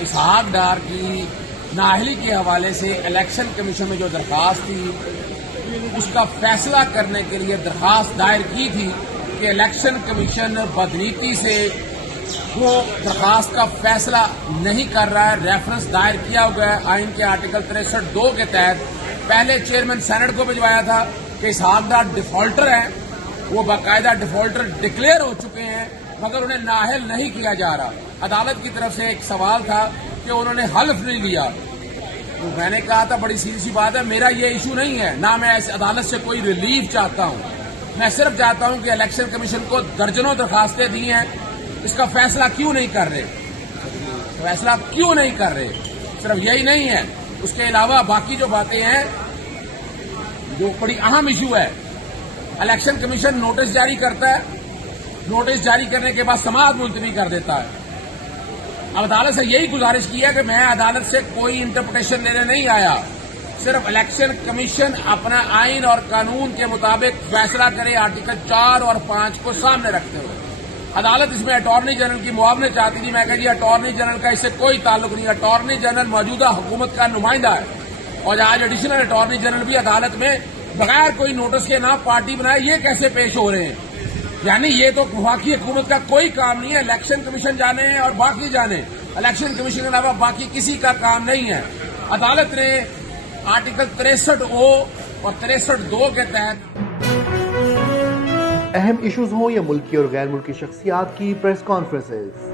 اسحاق ڈار کی نااہلی کے حوالے سے الیکشن کمیشن میں جو درخواست تھی اس کا فیصلہ کرنے کے لیے درخواست دائر کی تھی کہ الیکشن کمیشن بدنیتی سے وہ درخواست کا فیصلہ نہیں کر رہا ہے. ریفرنس دائر کیا ہوا ہے آئین کے آرٹیکل 63(2) کے تحت. پہلے چیئرمین سینٹ کو بھجوایا تھا کہ اسحاق ڈار ڈیفالٹر ہیں, وہ باقاعدہ ڈیفالٹر ڈکلیئر ہو چکے ہیں مگر انہیں نااہل نہیں کیا جا رہا. عدالت کی طرف سے ایک سوال تھا کہ انہوں نے حلف نہیں لیا. تو میں نے کہا تھا بڑی سیدھی سی بات ہے, میرا یہ ایشو نہیں ہے, نہ میں اس عدالت سے کوئی ریلیف چاہتا ہوں. میں صرف چاہتا ہوں کہ الیکشن کمیشن کو درجنوں درخواستیں دی ہیں, اس کا فیصلہ کیوں نہیں کر رہے, فیصلہ کیوں نہیں کر رہے. صرف یہی نہیں ہے, اس کے علاوہ باقی جو باتیں ہیں جو بڑی اہم ایشو ہے. الیکشن کمیشن نوٹس جاری کرتا ہے, نوٹس جاری کرنے کے بعد سماعت ملتوی کر دیتا ہے. اب عدالت سے یہی گزارش کی ہے کہ میں عدالت سے کوئی انٹرپریٹیشن لینے نہیں آیا, صرف الیکشن کمیشن اپنا آئین اور قانون کے مطابق فیصلہ کرے آرٹیکل 4 اور 5 کو سامنے رکھتے ہوئے. عدالت اس میں اٹارنی جنرل کی معاونت چاہتی تھی. میں کہا جی اٹارنی جنرل کا اس سے کوئی تعلق نہیں. اٹارنی جنرل موجودہ حکومت کا نمائندہ ہے اور آج ایڈیشنل اٹارنی جنرل بھی عدالت میں بغیر کوئی نوٹس کے نہ پارٹی بنائے, یہ کیسے پیش ہو رہے ہیں؟ یعنی یہ تو وفاقی حکومت کا کوئی کام نہیں ہے. الیکشن کمیشن جانے اور باقی جانے, الیکشن کمیشن کے علاوہ باقی کسی کا کام نہیں ہے. عدالت نے آرٹیکل 63(o) اور 63(2) کے تحت اہم ایشوز ہوں یا ملکی اور غیر ملکی شخصیات کی پریس کانفرنسز,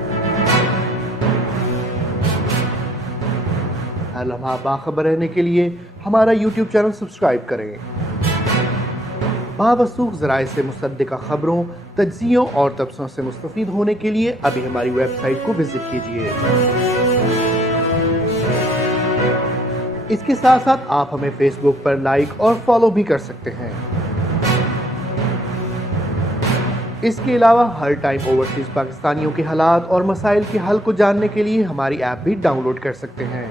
ہر لمحہ باخبر رہنے کے لیے ہمارا یوٹیوب چینل سبسکرائب کریں. باوثوق ذرائع سے مصدقہ خبروں, تجزیوں اور تبصروں سے مستفید ہونے کے لیے ابھی ہماری ویب سائٹ کو وزٹ کیجیے. اس کے ساتھ ساتھ آپ ہمیں فیس بک پر لائک اور فالو بھی کر سکتے ہیں. اس کے علاوہ ہر ٹائم اوورسیز پاکستانیوں کے حالات اور مسائل کے حل کو جاننے کے لیے ہماری ایپ بھی ڈاؤن لوڈ کر سکتے ہیں.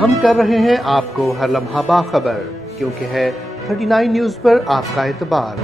ہم کر رہے ہیں آپ کو ہر لمحہ باخبر, کیونکہ ہے 39 نیوز پر آپ کا اعتبار.